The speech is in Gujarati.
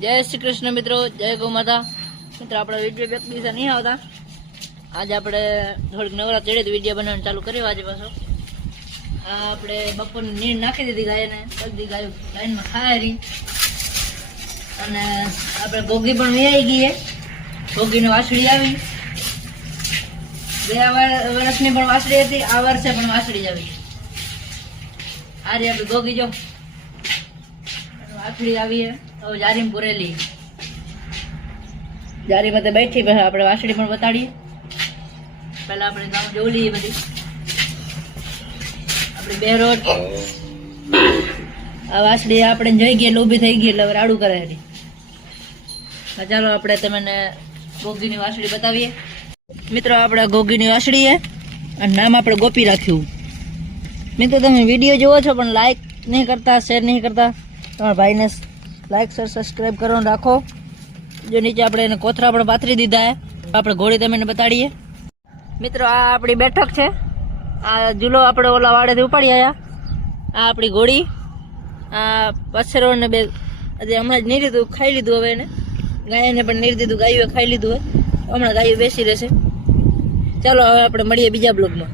જય શ્રી કૃષ્ણ મિત્રો, જય ગૌ માતા મિત્રો. આપણે વિડીયો બે દિવસ નહીં આવતા, આજે આપણે થોડીક નવરા ચડે તો વિડીયો બનાવવાનું ચાલુ કર્યું. આજે પાછો આપણે બપોરની નીર નાખી દીધી ગાયને, બધી ગાયો લાઈનમાં ખાય રહી. અને આપણે ગોગી પણ વેયાઈ ગઈ, ગોગીને વાસળી આવી. ગયા વર્ષની પણ વાસળી હતી, આ વર્ષે પણ વાસળી આવી. આજે આપણે ગોગી જો વાસળી આવી હવે જારીમ પૂરેલી, જારીમાં તો બેઠી. પછી આપણે વાસળી પણ બતાડીએ. પહેલા આપણે ગામ જોઈ લઈએ બધી આપણી બે રોડ. આ વાસળી આપણે જોઈ ગઈ એટલે ઊભી થઈ ગઈ એટલે રાડું કરે હતી. ચાલો આપણે તમને ગોગીની વાસળી બતાવીએ. મિત્રો આપણે ગોગીની વાસળી છે અને નામ આપણે ગોપી રાખ્યું. મિત્રો તમે વિડીયો જોવો છો પણ લાઈક નહીં કરતા, શેર નહીં કરતા. તમારા ભાઈને લાઈક શેર સબસ્ક્રાઈબ કરવાનું રાખો. જો નીચે આપણે એને કોથરા પણ પાથરી દીધા છે. આપણે ઘોડી તમને બતાડીએ. મિત્રો આ આપણી બેઠક છે. આ ઝૂલો આપણે ઓલા વાડેથી ઉપાડી આવ્યા. આ આપણી ઘોડી, આ પછેરો ને બે હજી હમણાં જ નહીં લીધું, ખાઈ લીધું. હવે એને ગાયને પણ નહીં દીધું, ગાયો ખાઈ લીધું હોય. હમણાં ગાયો બેસી રહેશે. ચાલો હવે આપણે મળીએ બીજા બ્લોગમાં.